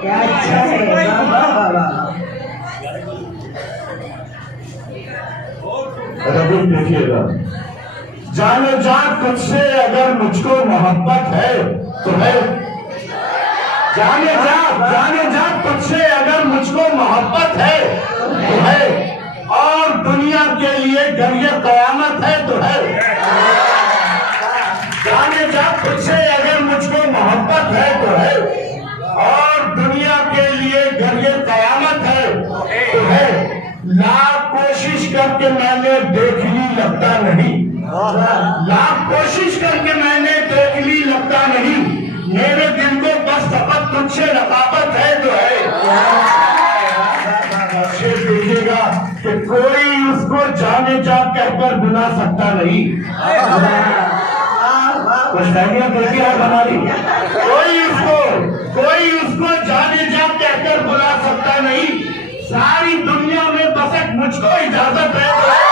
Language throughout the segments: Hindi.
क्या अच्छा है, वाह वाह वाह वाह। देखिएगा, जाने जा तुझसे अगर मुझको मोहब्बत है तो है, जाने जा तुझसे अगर मुझको मोहब्बत है तो है, और दुनिया के लिए अगर ये कयामत है तो है। जाने जा तुझसे अगर मुझको मोहब्बत है तो है, और दुनिया के लिए अगर ये कयामत है तो है। लाख कोशिश करके मैंने देख ली लगता नहीं, लाख कोशिश करके मैंने देख ली लगता नहीं, मेरे दिल को बस फकत तुझसे रकाबत है तो है। देखिएगा कि कोई उसको जाने जा कहकर बुला सकता नहीं, कुछ डायरिया देखिए आप हमारी, कोई उसको जाने जा कहकर बुला सकता नहीं, सारी दुनिया में बस एक मुझको इजाजत है तो है।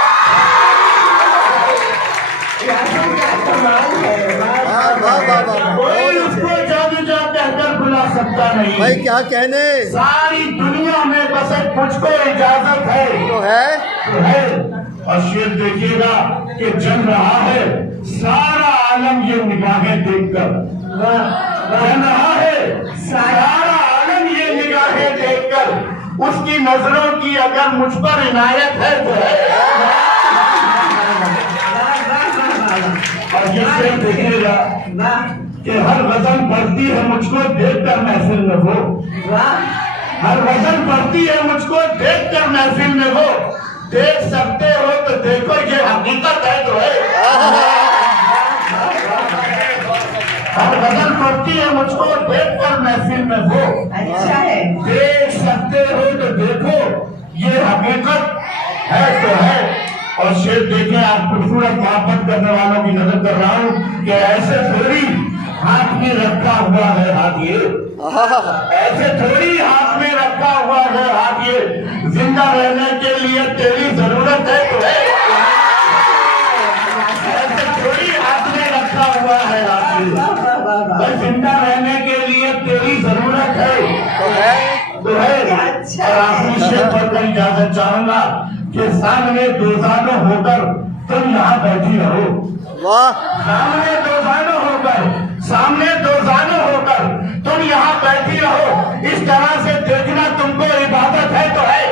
कोई उसको जाने जा कहकर बुला सकता नहीं, भाई क्या कहने, सारी दुनिया में बस एक मुझको इजाजत है तो है। और शेर देखिएगा कि जल रहा है सारा आलम ये निगाहें देखकर, जल रहा है सारा आलम ये निगाहें देखकर, उसकी नजरों की अगर मुझ पर इनायत है तो है। और ये शेर देखिएगा कि हर गजल पढ़ती है मुझको देखकर महफिल में वो, हर गजल पढ़ती है मुझको देखकर महफिल में वो, देख सकते हो तो देखो ये हकीकत है तो है। हर गजल पढ़ती है मुझको देखकर महफिल में वो, अच्छा है, देख सकते हो तो देखो ये हकीकत है तो है। और शेर देखें, आप खूबसूरत मोहब्बत करने वालों की नजर कर रहा हूँ कि ऐसे थोड़ी हाथ में रखा हुआ है हाथ ये, ऐसे थोड़ी हाथ में रखा हुआ है हाथ ये, जिंदा रहने के लिए तेरी जरूरत है तो है। ऐसे थोड़ी हाथ में रखा हुआ है हाथ ये, जिंदा रहने के लिए तेरी जरूरत है तो है। और आखिरी शेर पढ़कर इजाजत चाहूंगा कि सामने दोजानो होकर तुम यहाँ बैठी रहो, वाह, सामने दोजानो होकर तुम यहाँ बैठी रहो, इस तरह से देखना तुमको इबादत है तो है।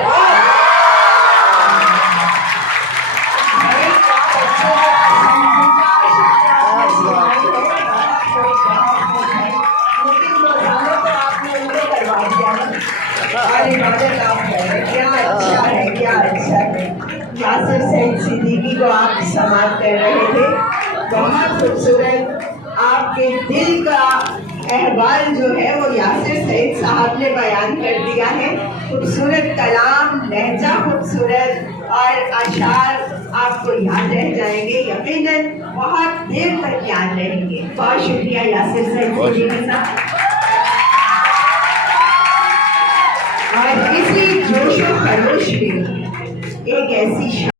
क्या अच्छा है, क्या अच्छा है। यासिर सईद सिद्दीकी को आप सम्मान कर रहे थे, बहुत खूबसूरत आपके दिल का अहवाल जो है वो यासिर सईद साहब ने बयान कर दिया है। खूबसूरत कलाम, लहजा खूबसूरत और अशार आपको याद रह जाएंगे, यकीनन बहुत देर तक याद रहेंगे। बहुत शुक्रिया यासिर सईद सिद्दीकी साहब। और इसी जोशो खरोश में एक ऐसी